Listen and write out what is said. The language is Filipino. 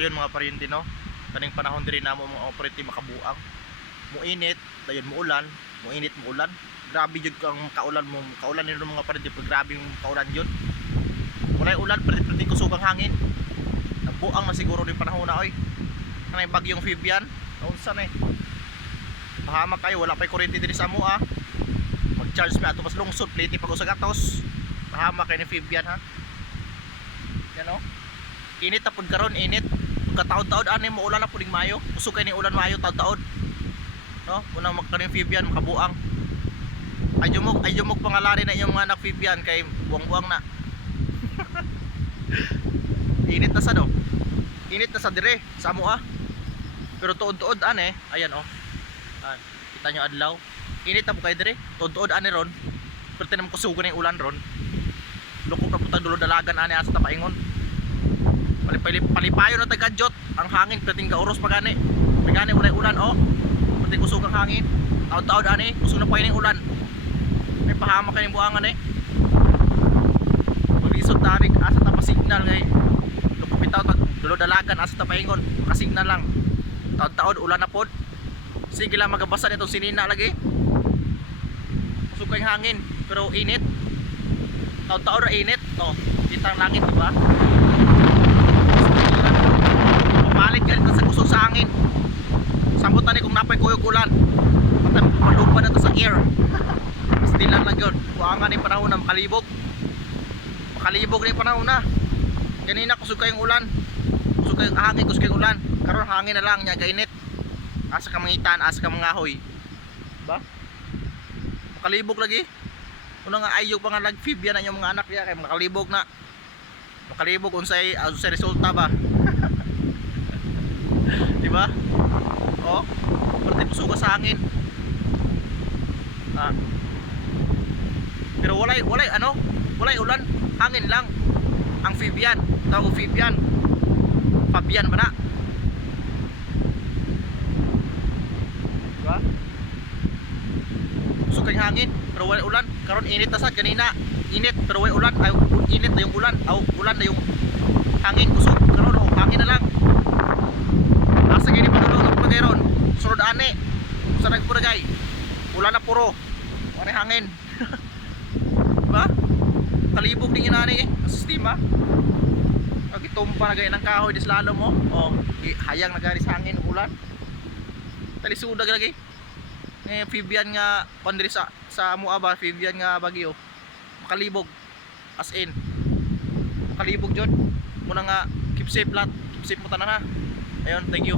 Ayun mga paryente no, kaning panahon diri namo mga operative makabuang. Muinit, dayon muulan, muinit muulan. Grabe jud kang kaulan mo, kaulan nino mga paryente, grabe yung kaulan jud. Walay ulan, perti kusog ang hangin. Nagbuang na siguro din panahon na oy. Kanay bagyong Fibian, unsa na eh. Pahamak kayo, wala pay kuryente diri sa amo ah. Mag-charge pa ato pas lungsod, plate pag usag atos. Pahamak kay ni Fibian ha. Yan oh. Init na pud karon, init. Kataod-taod ani mo ulan na pud Mayo. Usog kay ni ulan Mayo taod-taod. No, una makaning Fibian makabuang. Ayun mo pangalari na iyong mga anak Fibian kay buang-buang na. Init na sa do. Init na sa dire sa amo ah. Pero tuod-tuod ane, ayan oh. Kita nyo adlaw. Init na po kayo dire. Tuod-tuod ane ron. Pero tinam kusugo na yung ulan ron. Lukog na putang dulo dalagan ane asa tapaingon. Palipayo na tagadyot. Ang hangin perting kauros pagani. Pagani ulay ulan oh. Perting kusog ang hangin. Taod-taod ane, kusog na pa yung ulan. May pahamak kayong buangan eh. Paglisod tarik asa tapa signal kay. Lukog bitaw tag dulo dalagan asa tapaingon. Makasignal lang. Taod-taod ulan na pod. Sige lang magabasa nitong sinina lagi. Kusog kayong hangin pero init. Taod-taod ra init. No, kitang langit di ba? Papalit ka rin sa kusog sa hangin. Sambutan ni kung napay kuyog ulan. Malupa na to sa air. Stilan lang yun. Buangan ni panahon na makalibog. Makalibog ni panahon na. Ganina kusog kayong ulan. Kusog kayong hangin, kusog kayong ulan. Karon hangin na lang niya, kainit. Asa ka mangitan, asa ka mangahoy. Diba? Makalibog lagi. Una nga ayog pa nga nagfibia na yung mga anak niya kay makalibog na. Makalibog unsay resulta ba? Diba? Oh, pati pusuga sa hangin. Pero walay ulan, hangin lang. Ang Fibian, tawag Fibian. Fabian ba na? Diba? Pusuga yung hangin, pero walay ulan. Karon init na sad kanina. Init pero walay ulan. Ay init na yung ulan. Ulan na yung hangin kusog. Karon oh, hangin na lang. Asa gini padulong ng pagayron. Sunod ane. Sa nagpuragay. Ulan na puro. Wala hangin. Diba? Kalibog din inani eh. Ang sistema. Pag itumpa na gaya ng kahoy dis lalo mo. Oh, hayang na garis hangin ulan. Talisudag lagi. Fibian nga pandiri sa Muaba, Fibian nga bagyo. Makalibog. As in. Makalibog jud. Muna nga keep safe lahat. Keep safe mo tanan ha. Ayun, thank you.